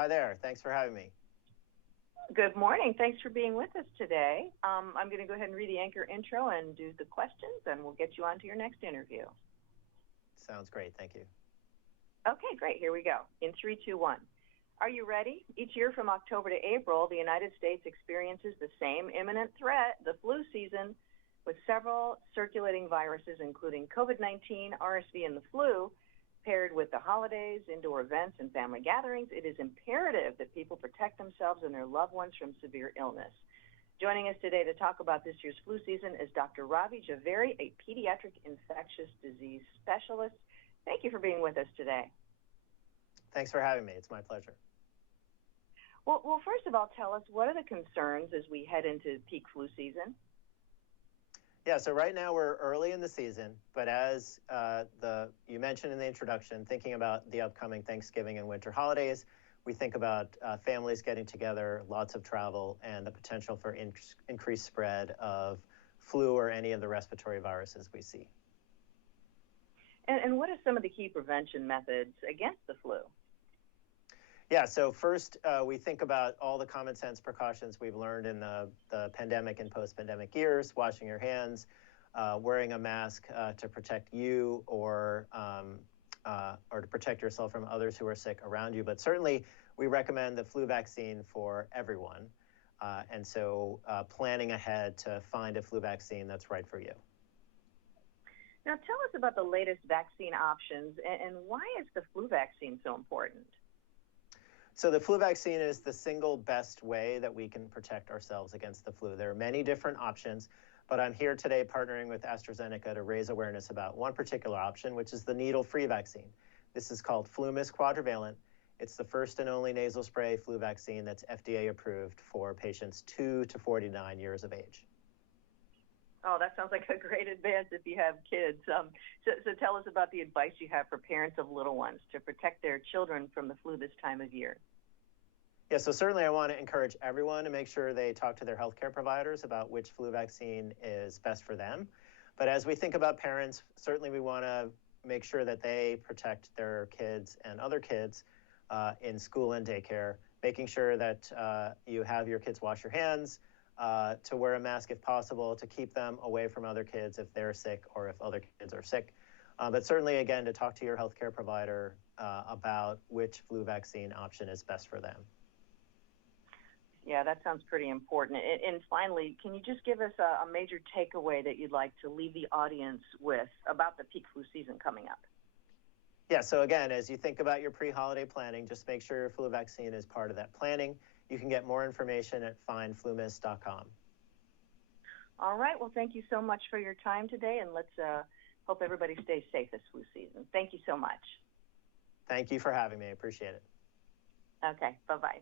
Hi there. Thanks for having me. Good morning. Thanks for being with us today. I'm going to go ahead and read the anchor intro and do the questions, and we'll get you on to your next interview. Sounds great. Thank you. Okay, great. Here we go. In 3, 2, 1. Are you ready? Each year from October to April, the United States experiences the same imminent threat, the flu season, with several circulating viruses, including COVID-19, RSV, and the flu. Paired with the holidays, indoor events, and family gatherings, it is imperative that people protect themselves and their loved ones from severe illness. Joining us today to talk about this year's flu season is Dr. Ravi Jhaveri, a pediatric infectious disease specialist. Thank you for being with us today. Thanks for having me. It's my pleasure. Well, first of all, tell us, what are the concerns as we head into peak flu season? Yeah, so right now we're early in the season, but as you mentioned in the introduction, thinking about the upcoming Thanksgiving and winter holidays, we think about families getting together, lots of travel, and the potential for increased spread of flu or any of the respiratory viruses we see. And what are some of the key prevention methods against the flu? Yeah, so first we think about all the common sense precautions we've learned in the pandemic and post-pandemic years: washing your hands, wearing a mask to protect you or to protect yourself from others who are sick around you. But certainly we recommend the flu vaccine for everyone. And so planning ahead to find a flu vaccine that's right for you. Now tell us about the latest vaccine options and why is the flu vaccine so important? So the flu vaccine is the single best way that we can protect ourselves against the flu. There are many different options, but I'm here today partnering with AstraZeneca to raise awareness about one particular option, which is the needle-free vaccine. This is called FluMist Quadrivalent. It's the first and only nasal spray flu vaccine that's FDA approved for patients 2 to 49 years of age. Oh, that sounds like a great advance if you have kids. So tell us about the advice you have for parents of little ones to protect their children from the flu this time of year. Yeah, so certainly I want to encourage everyone to make sure they talk to their healthcare providers about which flu vaccine is best for them. But as we think about parents, certainly we want to make sure that they protect their kids and other kids in school and daycare, making sure that you have your kids wash your hands, to wear a mask if possible, to keep them away from other kids if they're sick or if other kids are sick. But certainly, again, to talk to your healthcare provider about which flu vaccine option is best for them. Yeah, that sounds pretty important. And finally, can you just give us a major takeaway that you'd like to leave the audience with about the peak flu season coming up? Yeah, so again, as you think about your pre-holiday planning, just make sure your flu vaccine is part of that planning. You can get more information at findflumist.com. All right. Well, thank you so much for your time today, and let's hope everybody stays safe this flu season. Thank you so much. Thank you for having me. I appreciate it. Okay. Bye-bye.